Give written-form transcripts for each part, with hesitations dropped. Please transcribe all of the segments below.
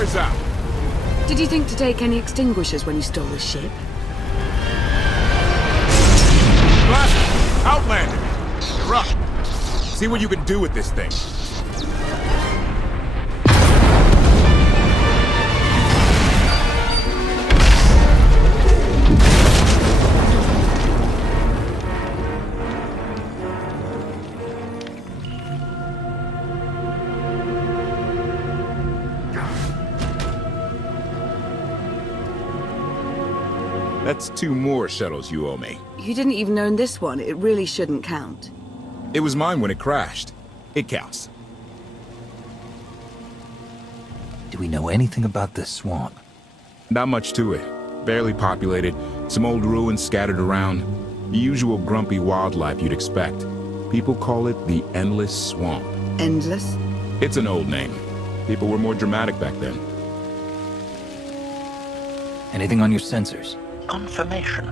fire's out! Did you think to take any extinguishers when you stole the ship? Blaster! Outlander! You're up! See what you can do with this thing. That's 2 more shuttles you owe me. You didn't even own this one. It really shouldn't count. It was mine when it crashed. It counts. Do we know anything about this swamp? Not much to it. Barely populated, some old ruins scattered around. The usual grumpy wildlife you'd expect. People call it the Endless Swamp. Endless? It's an old name. People were more dramatic back then. Anything on your sensors? Confirmation.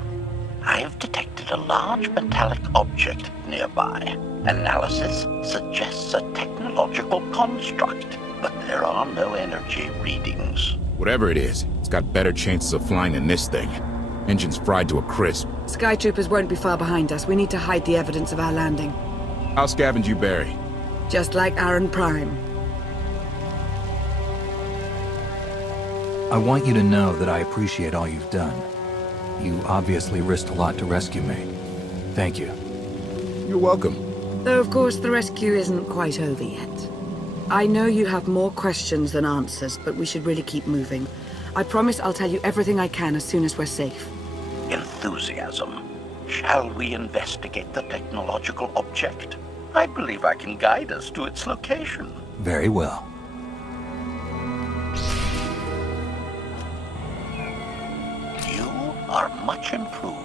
I have detected a large metallic object nearby. Analysis suggests a technological construct, but there are no energy readings. Whatever it is, it's got better chances of flying than this thing. Engine's fried to a crisp. Skytroopers won't be far behind us. We need to hide the evidence of our landing. I'll scavenge you, Barry. Just like Aaron Prime. I want you to know that I appreciate all you've done. You obviously risked a lot to rescue me. Thank you. You're welcome. Though, of course, the rescue isn't quite over yet. I know you have more questions than answers, but we should really keep moving. I promise I'll tell you everything I can as soon as we're safe. Enthusiasm. Shall we investigate the technological object? I believe I can guide us to its location. Very well. You are much improved.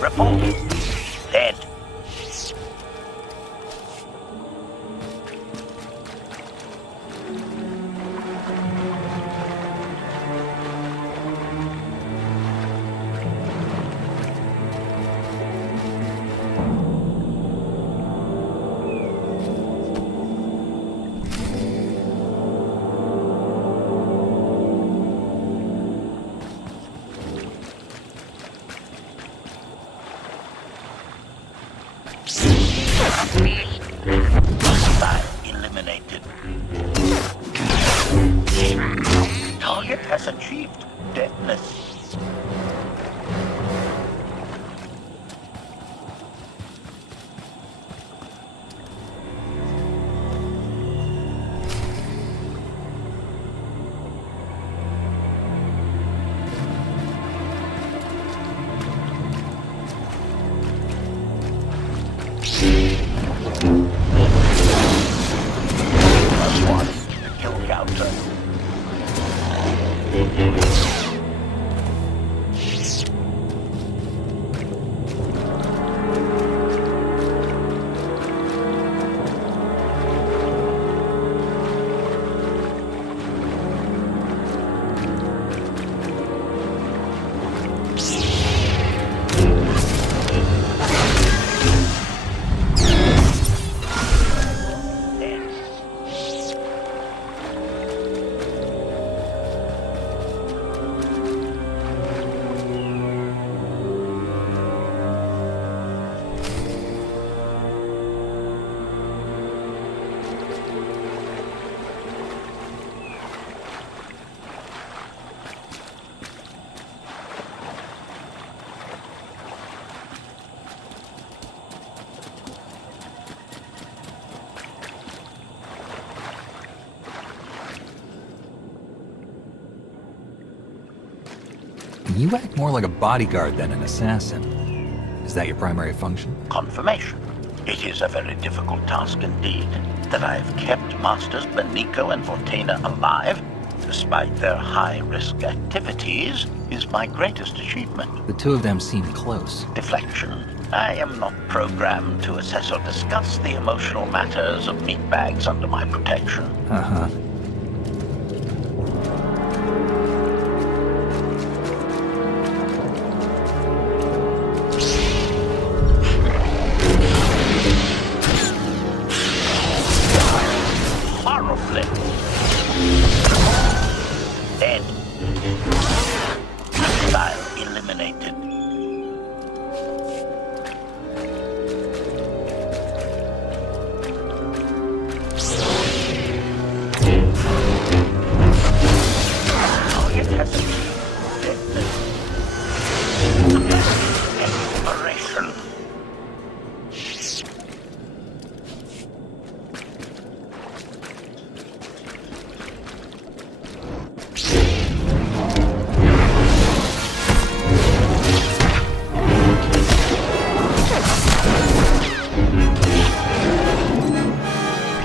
Report. Dead. Eliminated. Target has achieved deadness. You act more like a bodyguard than an assassin. Is that your primary function? Confirmation. It is a very difficult task indeed. that I've kept Masters Benico and Vortena alive, despite their high-risk activities, is my greatest achievement. The two of them seem close. Deflection. I am not programmed to assess or discuss the emotional matters of meatbags under my protection. Uh-huh. Horribly. Dead. Missile eliminated. Target has achieved deadness. Exploration.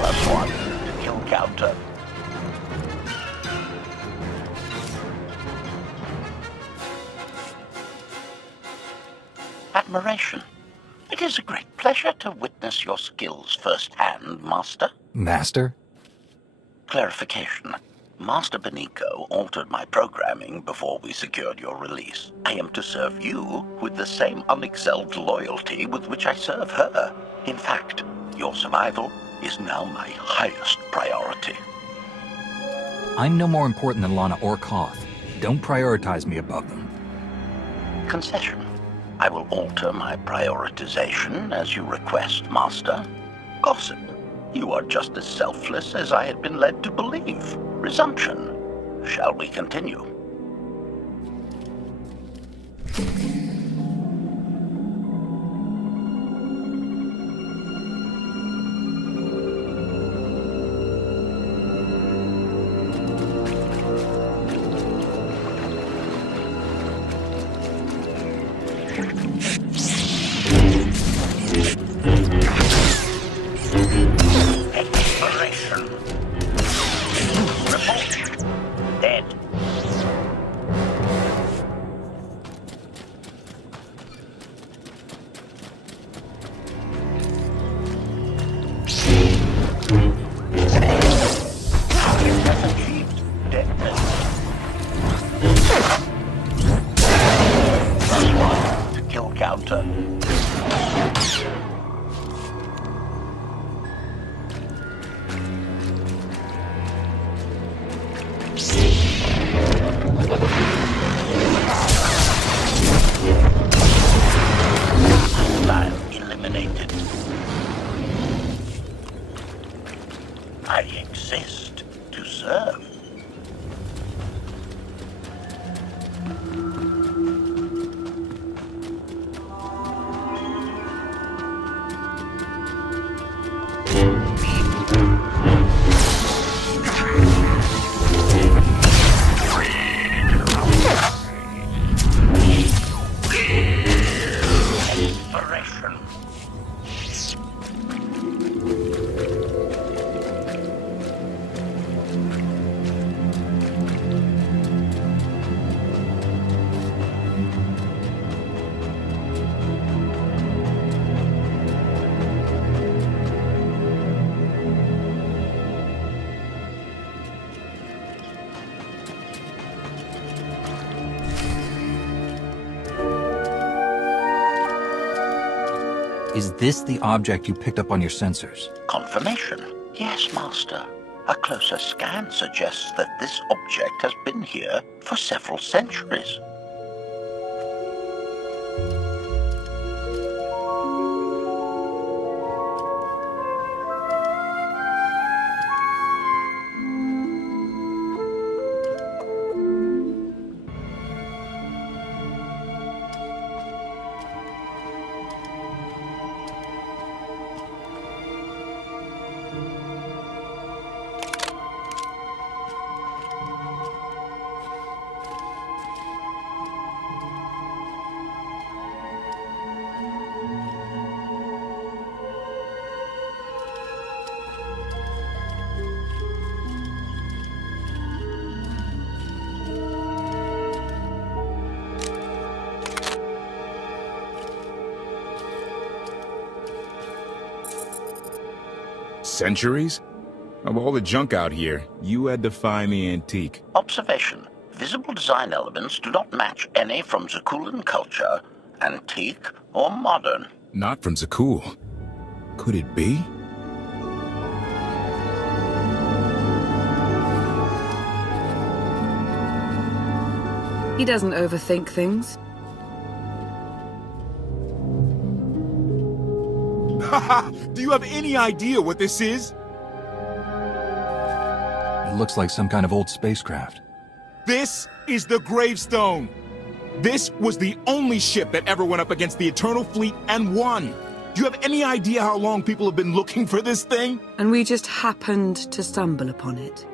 +1 to kill counter. Admiration. It is a great pleasure to witness your skills firsthand, Master. Master? Clarification. Master Benico altered my programming before we secured your release. I am to serve you with the same unexcelled loyalty with which I serve her. In fact, your survival is now my highest priority. I'm no more important than Lana or Koth. Don't prioritize me above them. Concession. I will alter my prioritization as you request, Master. Gossip. You are just as selfless as I had been led to believe. Resumption. Shall we continue? Exploration. Report. Dead. Target has achieved deadness. +1 to kill counter. Missile eliminated. I exist to serve. Exploration. Is this the object you picked up on your sensors? Confirmation. Yes, Master. A closer scan suggests that this object has been here for several centuries. Centuries? Of all the junk out here, you had to find the antique. Observation. Visible design elements do not match any from Zakuulan culture, antique or modern. Not from Zakuul. Could it be? He doesn't overthink things. Do you have any idea what this is? It looks like some kind of old spacecraft. This is the Gravestone. This was the only ship that ever went up against the Eternal Fleet and won. Do you have any idea how long people have been looking for this thing? And we just happened to stumble upon it.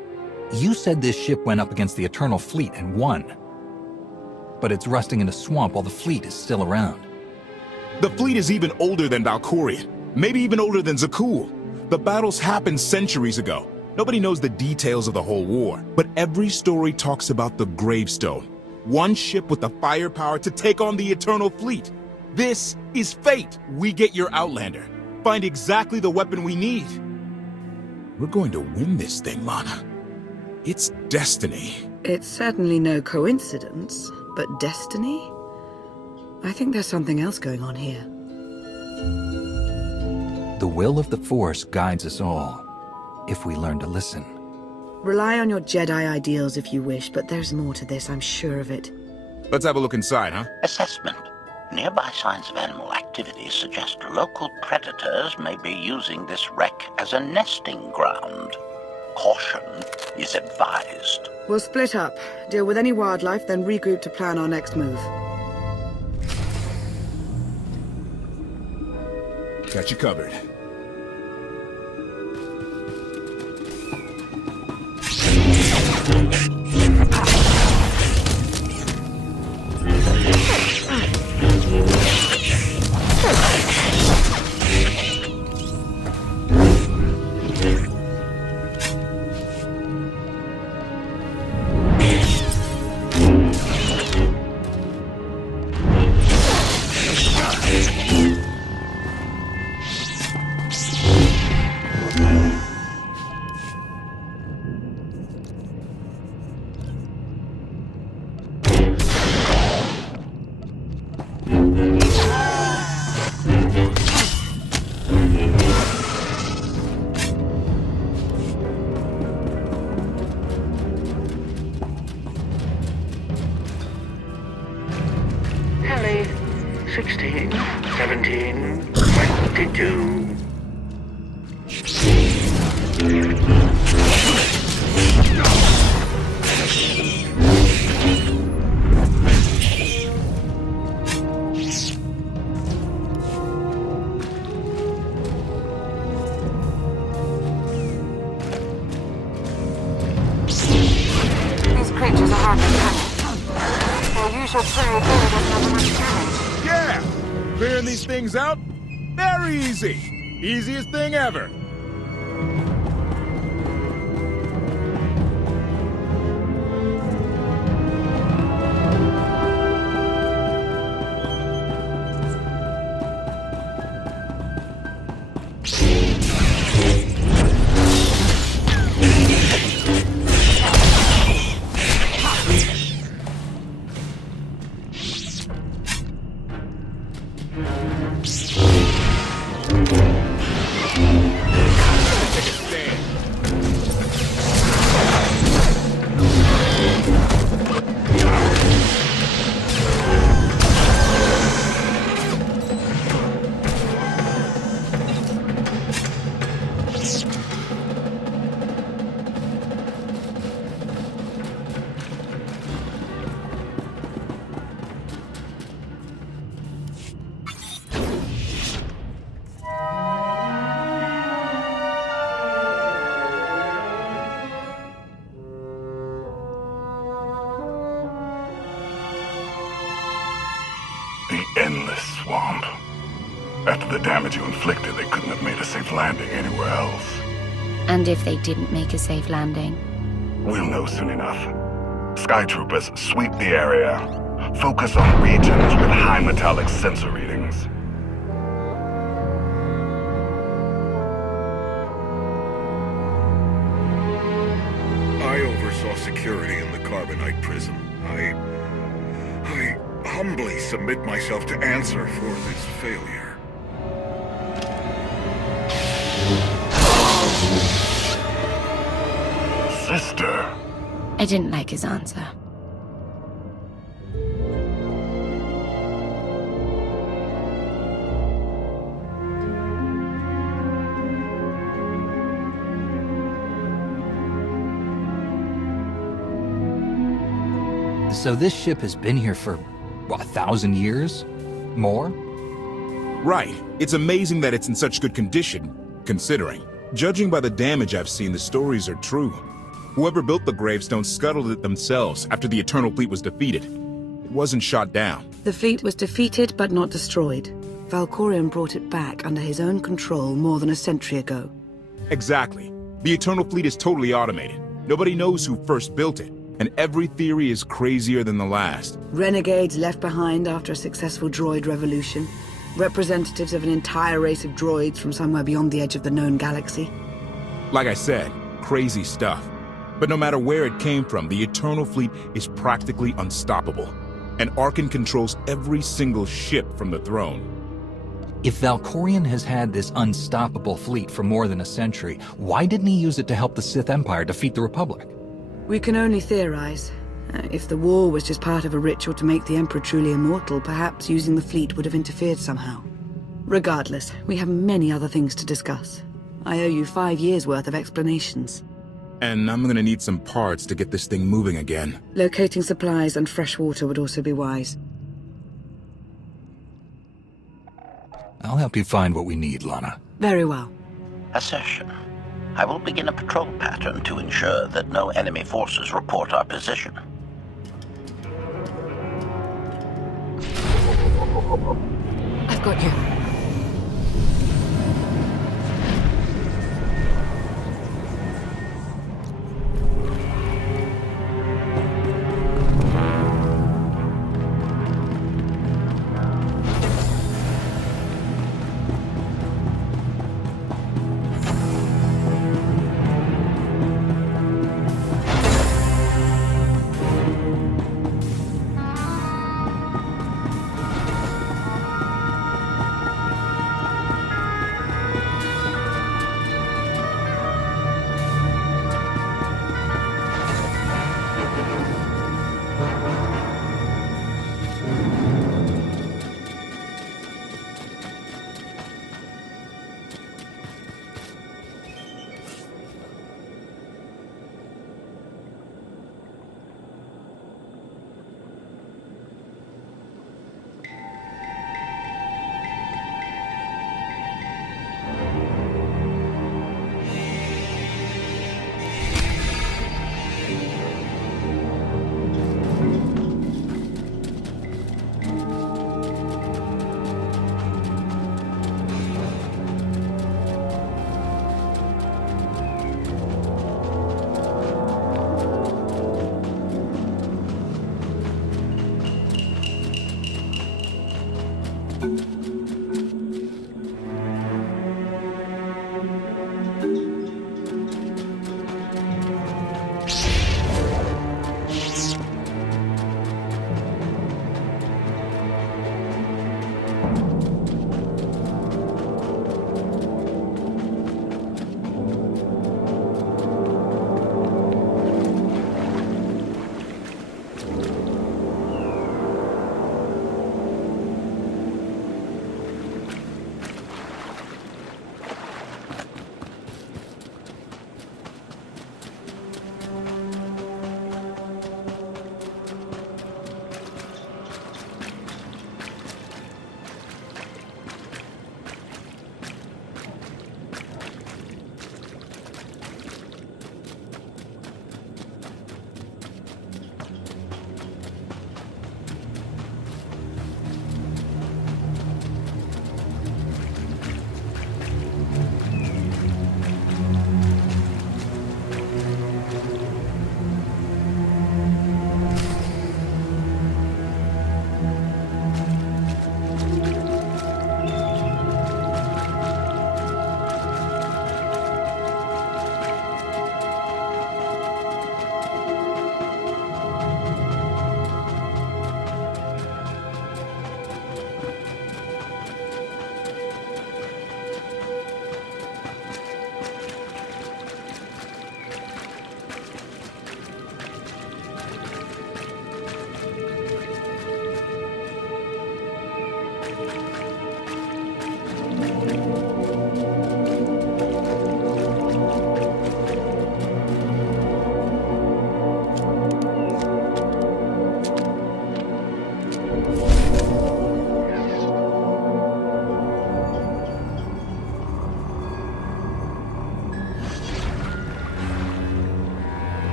You said this ship went up against the Eternal Fleet and won. But it's rusting in a swamp while the fleet is still around. The fleet is even older than Valkorion. Maybe even older than Zakuul. The battles happened centuries ago. Nobody knows the details of the whole war. But every story talks about the Gravestone. One ship with the firepower to take on the Eternal Fleet. This is fate. We get your Outlander. Find exactly the weapon we need. We're going to win this thing, Lana. It's destiny. It's certainly no coincidence, but destiny? I think there's something else going on here. The will of the Force guides us all, if we learn to listen. Rely on your Jedi ideals if you wish, but there's more to this, I'm sure of it. Let's have a look inside, huh? Assessment. Nearby signs of animal activity suggest local predators may be using this wreck as a nesting ground. Caution is advised. We'll split up, deal with any wildlife, then regroup to plan our next move. Got you covered. Ellie, 16, 17, 22. These creatures are hardly coming. Their usual prey really doesn't have much damage. Yeah! Clearing these things out? Very easy. Easiest thing ever. The endless swamp. After the damage you inflicted, they couldn't have made a safe landing anywhere else. And if they didn't make a safe landing? We'll know soon enough. Skytroopers, sweep the area. Focus on regions with high metallic sensor readings. security in the carbonite prison. I humbly submit myself to answer for this failure. Sister. I didn't like his answer. So this ship has been here for, what, 1,000 years? More? Right. It's amazing that it's in such good condition, considering. Judging by the damage I've seen, the stories are true. Whoever built the Gravestone scuttled it themselves after the Eternal Fleet was defeated. It wasn't shot down. The fleet was defeated but not destroyed. Valkorion brought it back under his own control more than a century ago. Exactly. The Eternal Fleet is totally automated. Nobody knows who first built it, and every theory is crazier than the last. Renegades left behind after a successful droid revolution. Representatives of an entire race of droids from somewhere beyond the edge of the known galaxy. Like I said, crazy stuff. But no matter where it came from, the Eternal Fleet is practically unstoppable. And Arkan controls every single ship from the throne. If Valkorion has had this unstoppable fleet for more than a century, why didn't he use it to help the Sith Empire defeat the Republic? We can only theorize. If the war was just part of a ritual to make the Emperor truly immortal, perhaps using the fleet would have interfered somehow. Regardless, we have many other things to discuss. I owe you 5 years' worth of explanations. And I'm gonna need some parts to get this thing moving again. Locating supplies and fresh water would also be wise. I'll help you find what we need, Lana. Very well. Assertion. I will begin a patrol pattern to ensure that no enemy forces report our position. I've got you.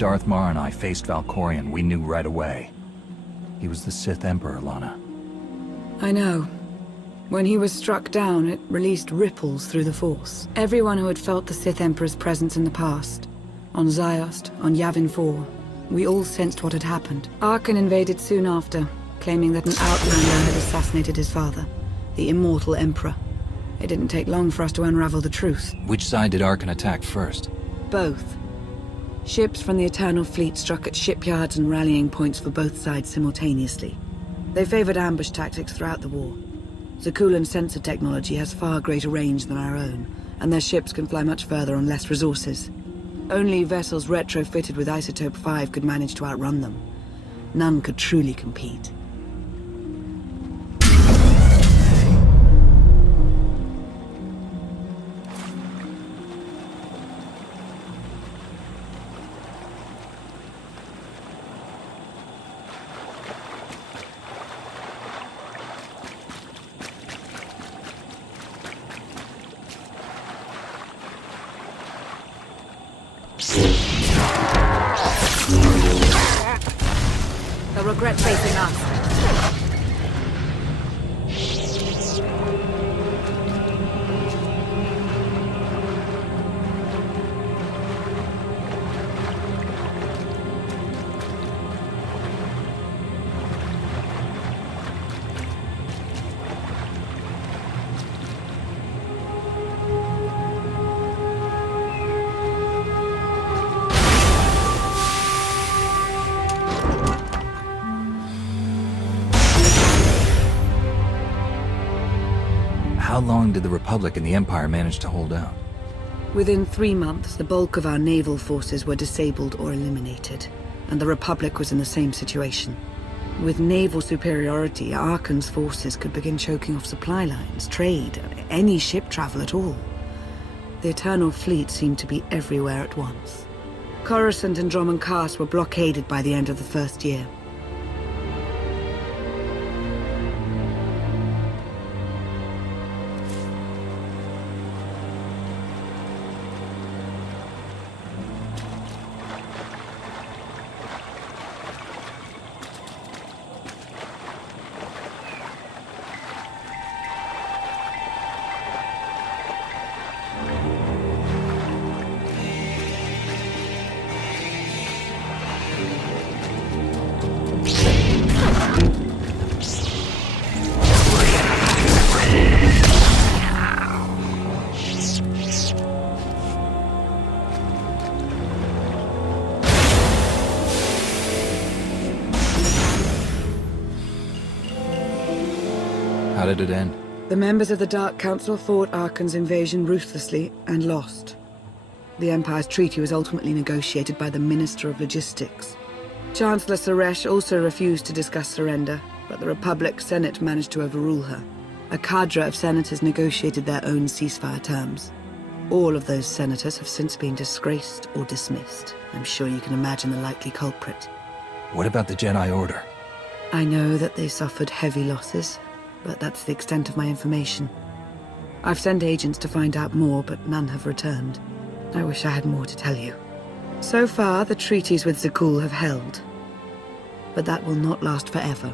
Darth Mar and I faced Valkorion, we knew right away. He was the Sith Emperor, Lana. I know. When he was struck down, it released ripples through the Force. Everyone who had felt the Sith Emperor's presence in the past, on Ziost, on Yavin 4, we all sensed what had happened. Arkan invaded soon after, claiming that an outlander had assassinated his father, the immortal Emperor. It didn't take long for us to unravel the truth. Which side did Arkan attack first? Both. Ships from the Eternal Fleet struck at shipyards and rallying points for both sides simultaneously. They favored ambush tactics throughout the war. Zakuulan sensor technology has far greater range than our own, and their ships can fly much further on less resources. Only vessels retrofitted with Isotope 5 could manage to outrun them. None could truly compete. They'll regret facing us. How long did the Republic and the Empire manage to hold out? Within 3 months, the bulk of our naval forces were disabled or eliminated, and the Republic was in the same situation. With naval superiority, Arkan's forces could begin choking off supply lines, trade, any ship travel at all. The Eternal Fleet seemed to be everywhere at once. Coruscant and Dromund Kaas were blockaded by the end of the first year. How did it end? The members of the Dark Council fought Arkan's invasion ruthlessly and lost. The Empire's treaty was ultimately negotiated by the Minister of Logistics. Chancellor Suresh also refused to discuss surrender, but the Republic Senate managed to overrule her. A cadre of senators negotiated their own ceasefire terms. All of those senators have since been disgraced or dismissed. I'm sure you can imagine the likely culprit. What about the Jedi Order? I know that they suffered heavy losses, but that's the extent of my information. I've sent agents to find out more, but none have returned. I wish I had more to tell you. So far, the treaties with Zakuul have held, but that will not last forever.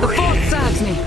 The Force serves me.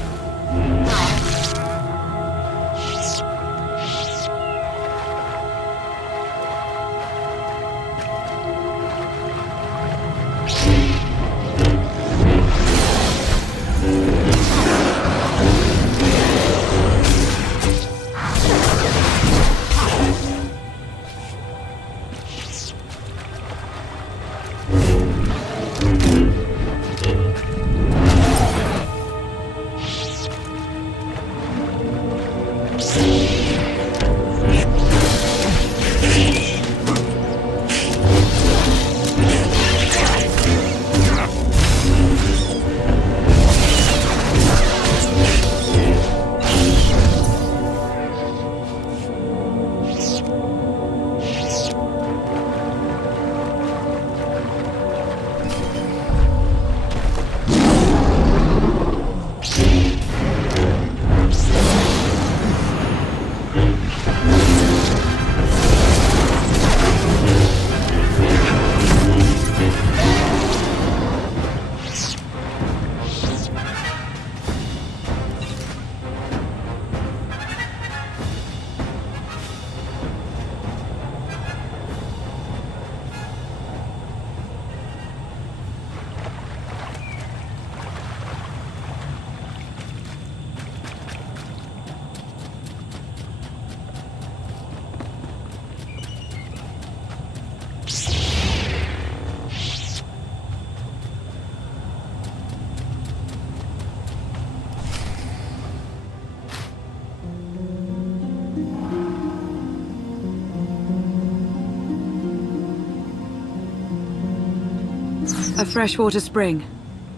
freshwater spring.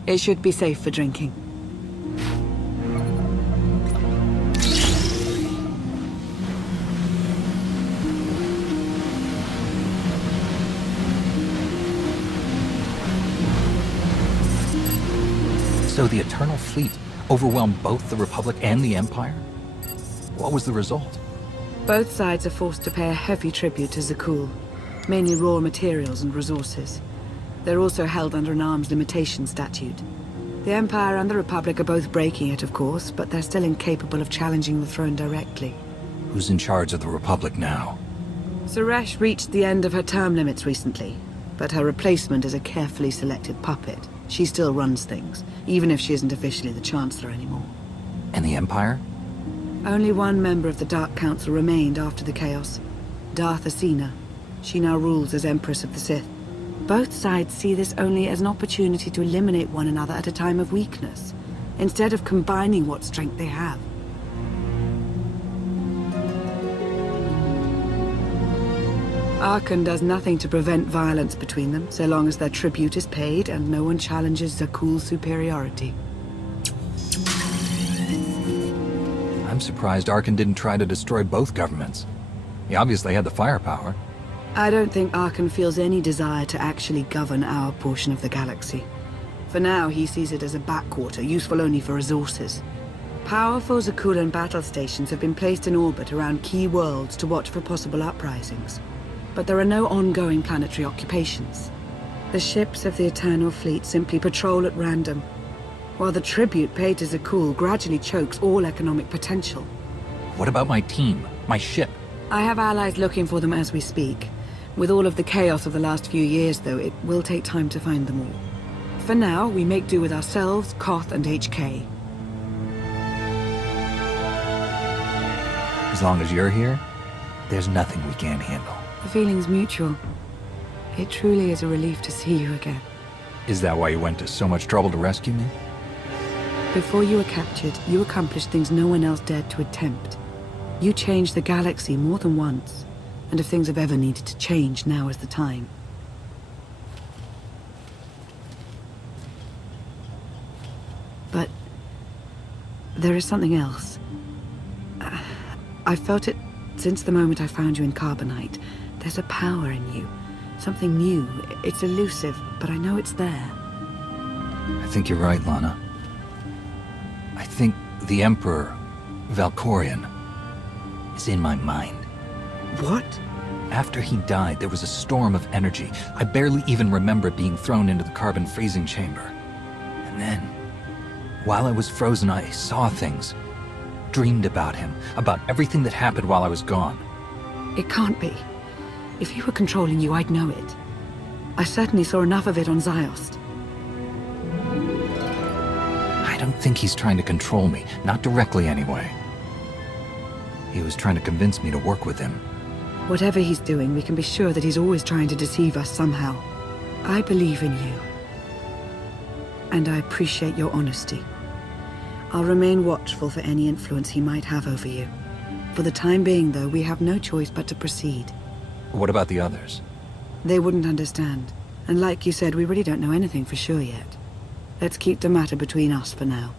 It should be safe for drinking. So the Eternal Fleet overwhelmed both the Republic and the Empire? What was the result? Both sides are forced to pay a heavy tribute to Zakul, mainly raw materials and resources. They're also held under an arms limitation statute. The Empire and the Republic are both breaking it, of course, but they're still incapable of challenging the throne directly. Who's in charge of the Republic now? Suresh reached the end of her term limits recently, but her replacement is a carefully selected puppet. She still runs things, even if she isn't officially the Chancellor anymore. And the Empire? Only one member of the Dark Council remained after the chaos. Darth Asina. She now rules as Empress of the Sith. Both sides see this only as an opportunity to eliminate one another at a time of weakness, instead of combining what strength they have. Arkan does nothing to prevent violence between them, so long as their tribute is paid and no one challenges Zakul's superiority. I'm surprised Arkan didn't try to destroy both governments. He obviously had the firepower. I don't think Arkan feels any desire to actually govern our portion of the galaxy. For now, he sees it as a backwater, useful only for resources. Powerful Zakulan battle stations have been placed in orbit around key worlds to watch for possible uprisings. But there are no ongoing planetary occupations. The ships of the Eternal Fleet simply patrol at random, while the tribute paid to Zakul gradually chokes all economic potential. What about my team? My ship? I have allies looking for them as we speak. With all of the chaos of the last few years, though, it will take time to find them all. For now, we make do with ourselves, Koth, and HK. As long as you're here, there's nothing we can't handle. The feeling's mutual. It truly is a relief to see you again. Is that why you went to so much trouble to rescue me? Before you were captured, you accomplished things no one else dared to attempt. You changed the galaxy more than once, and if things have ever needed to change, now is the time. But there is something else. I've felt it since the moment I found you in Carbonite. There's a power in you. Something new. It's elusive, but I know it's there. I think you're right, Lana. I think the Emperor, Valkorion, is in my mind. What? After he died, there was a storm of energy. I barely even remember being thrown into the carbon freezing chamber. And then, while I was frozen, I saw things. Dreamed about him, about everything that happened while I was gone. It can't be. If he were controlling you, I'd know it. I certainly saw enough of it on Ziost. I don't think he's trying to control me, not directly anyway. He was trying to convince me to work with him. Whatever he's doing, we can be sure that he's always trying to deceive us somehow. I believe in you. And I appreciate your honesty. I'll remain watchful for any influence he might have over you. For the time being, though, we have no choice but to proceed. What about the others? They wouldn't understand. And like you said, we really don't know anything for sure yet. Let's keep the matter between us for now.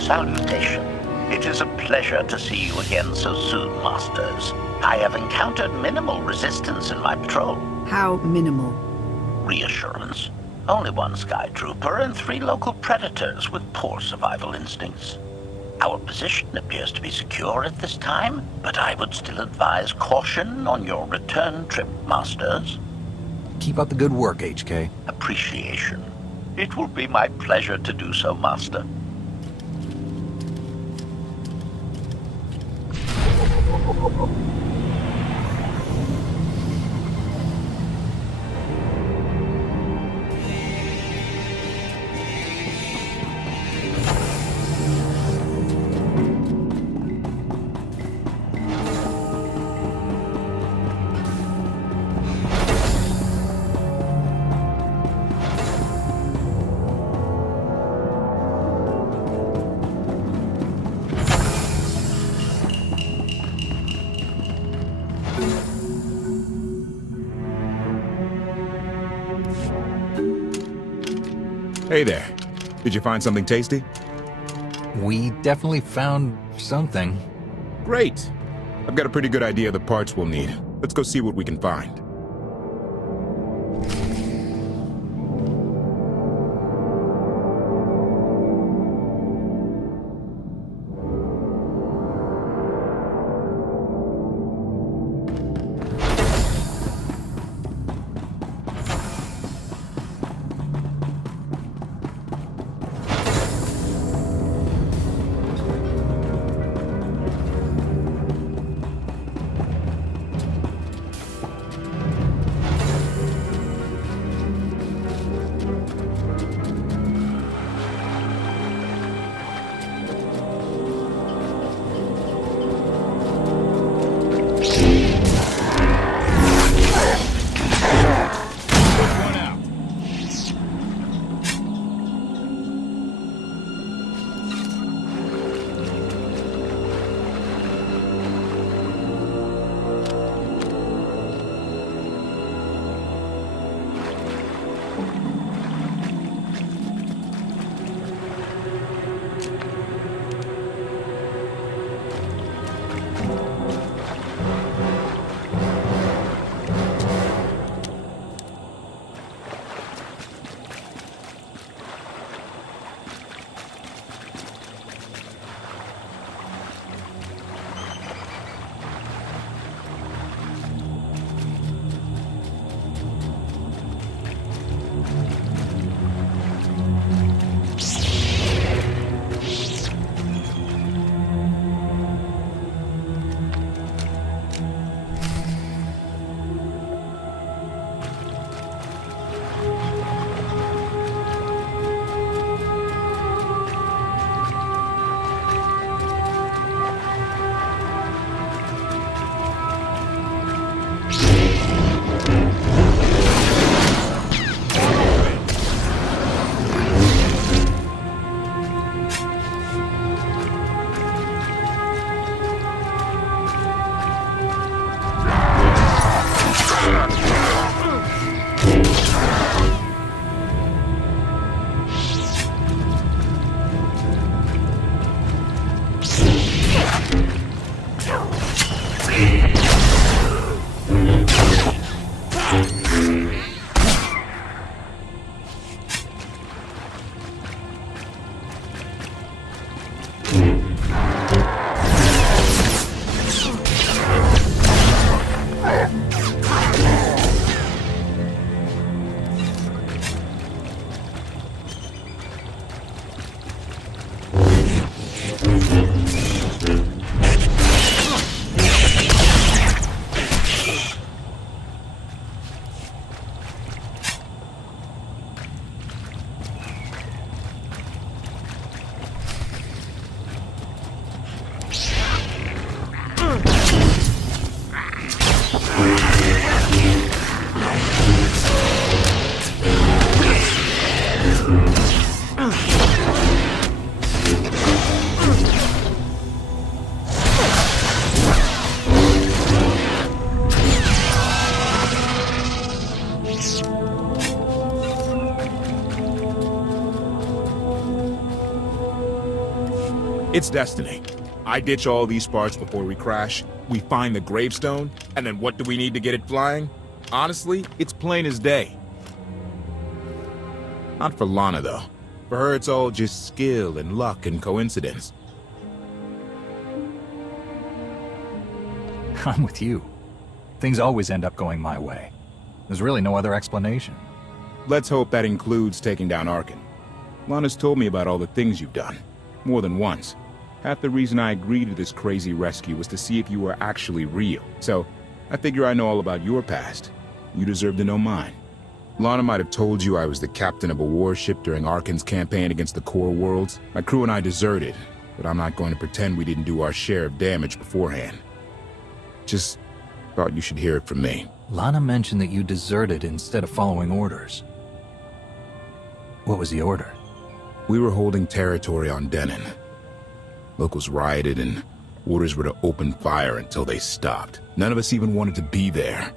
Salutation. It is a pleasure to see you again so soon, Masters. I have encountered minimal resistance in my patrol. How minimal? Reassurance. Only one Sky Trooper and 3 local predators with poor survival instincts. Our position appears to be secure at this time, but I would still advise caution on your return trip, Masters. Keep up the good work, HK. Appreciation. It will be my pleasure to do so, Master. Hey there. Did you find something tasty? We definitely found something. Great. I've got a pretty good idea of the parts we'll need. Let's go see what we can find. It's destiny. I ditch all these parts before we crash, we find the Gravestone, and then what do we need to get it flying? Honestly, it's plain as day. Not for Lana, though. For her, it's all just skill and luck and coincidence. I'm with you. Things always end up going my way. There's really no other explanation. Let's hope that includes taking down Arkan. Lana's told me about all the things you've done. More than once. Half the reason I agreed to this crazy rescue was to see if you were actually real. So, I figure I know all about your past. You deserve to know mine. Lana might have told you I was the captain of a warship during Arkan's campaign against the Core Worlds. My crew and I deserted, but I'm not going to pretend we didn't do our share of damage beforehand. Just thought you should hear it from me. Lana mentioned that you deserted instead of following orders. What was the order? We were holding territory on Denon. Locals rioted and orders were to open fire until they stopped. None of us even wanted to be there.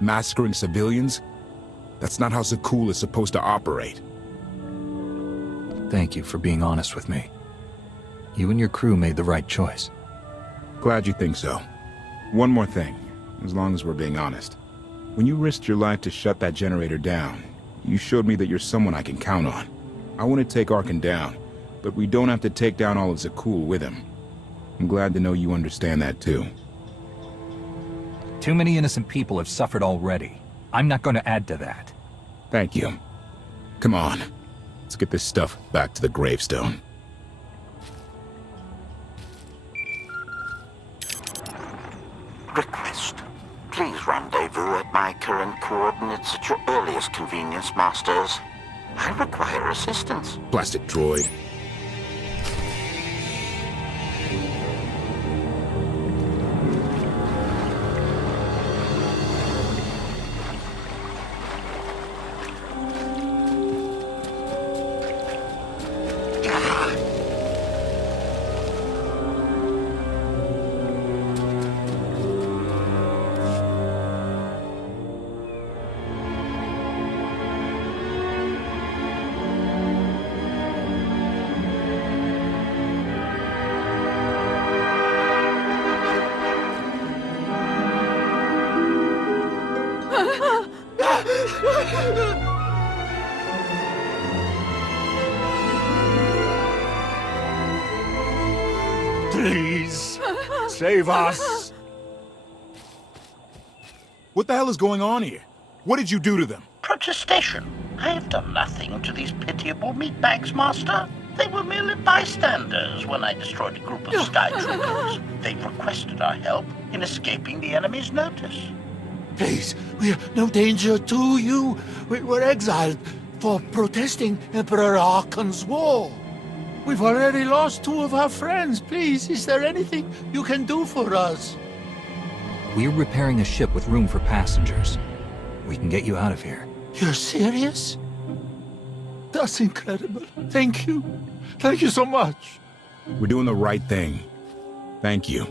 Massacring civilians? That's not how SWTOR is supposed to operate. Thank you for being honest with me. You and your crew made the right choice. Glad you think so. One more thing, as long as we're being honest. When you risked your life to shut that generator down, you showed me that you're someone I can count on. I want to take Arkan down, but we don't have to take down all of Zakul with him. I'm glad to know you understand that too. Too many innocent people have suffered already. I'm not going to add to that. Thank you. Come on, let's get this stuff back to the Gravestone. Request. Please rendezvous at my current coordinates at your earliest convenience, Masters. I require assistance. Plastic droid. Please, save us. What the hell is going on here? What did you do to them? Protestation. I have done nothing to these pitiable meatbags, Master. They were merely bystanders when I destroyed a group of sky troopers. They requested our help in escaping the enemy's notice. Please, we're no danger to you. We were exiled for protesting Emperor Arkan's war. We've already lost 2 of our friends. Please, is there anything you can do for us? We're repairing a ship with room for passengers. We can get you out of here. You're serious? That's incredible. Thank you. Thank you so much. We're doing the right thing. Thank you.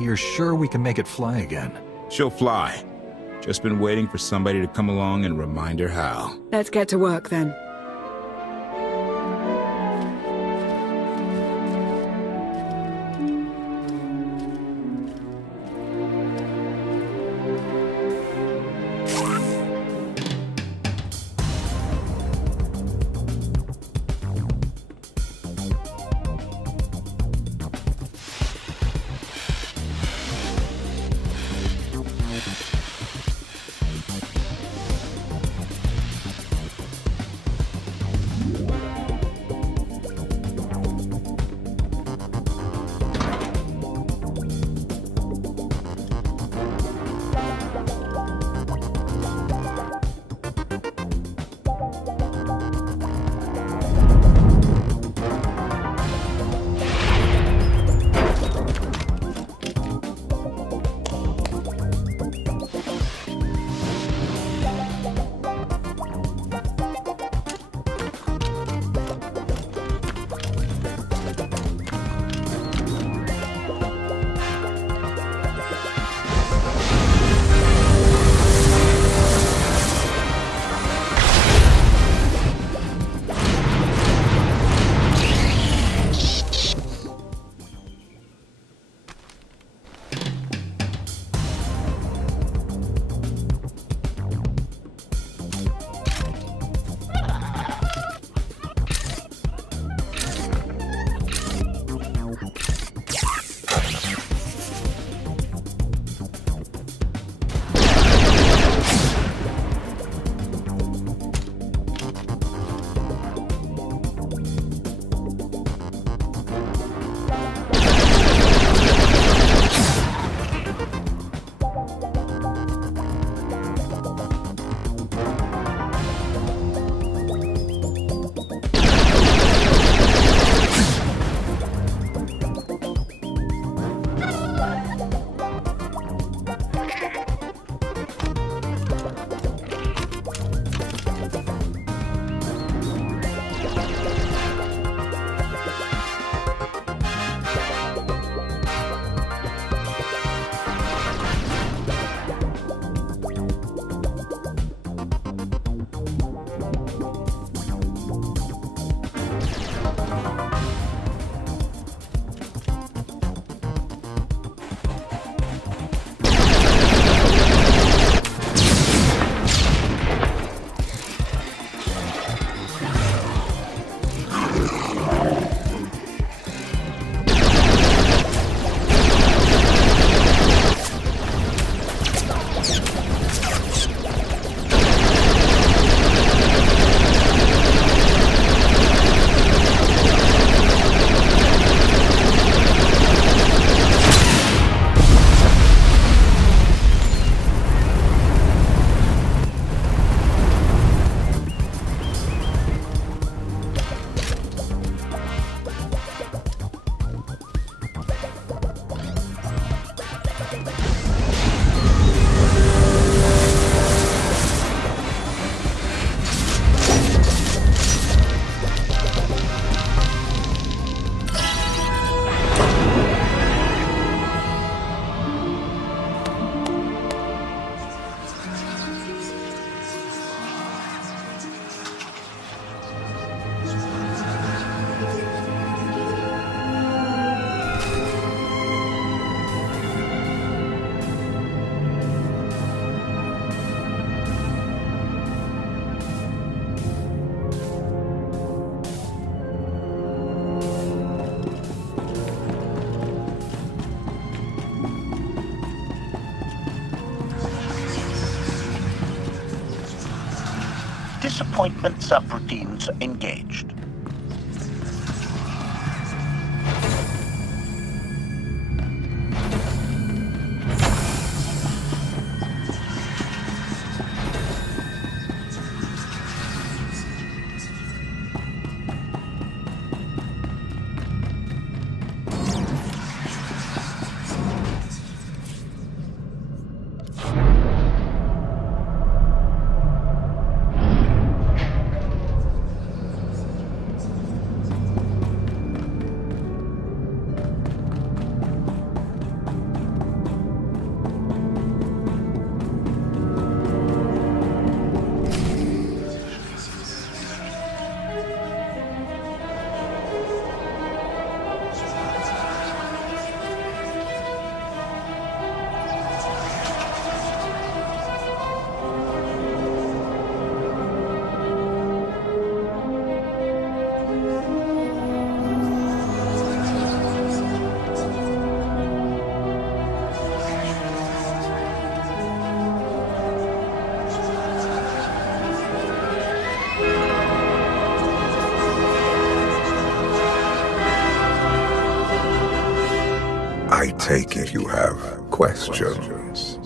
You're sure we can make it fly again? She'll fly. Just been waiting for somebody to come along and remind her how. Let's get to work then. Disappointment subroutines engaged. I take it you have questions.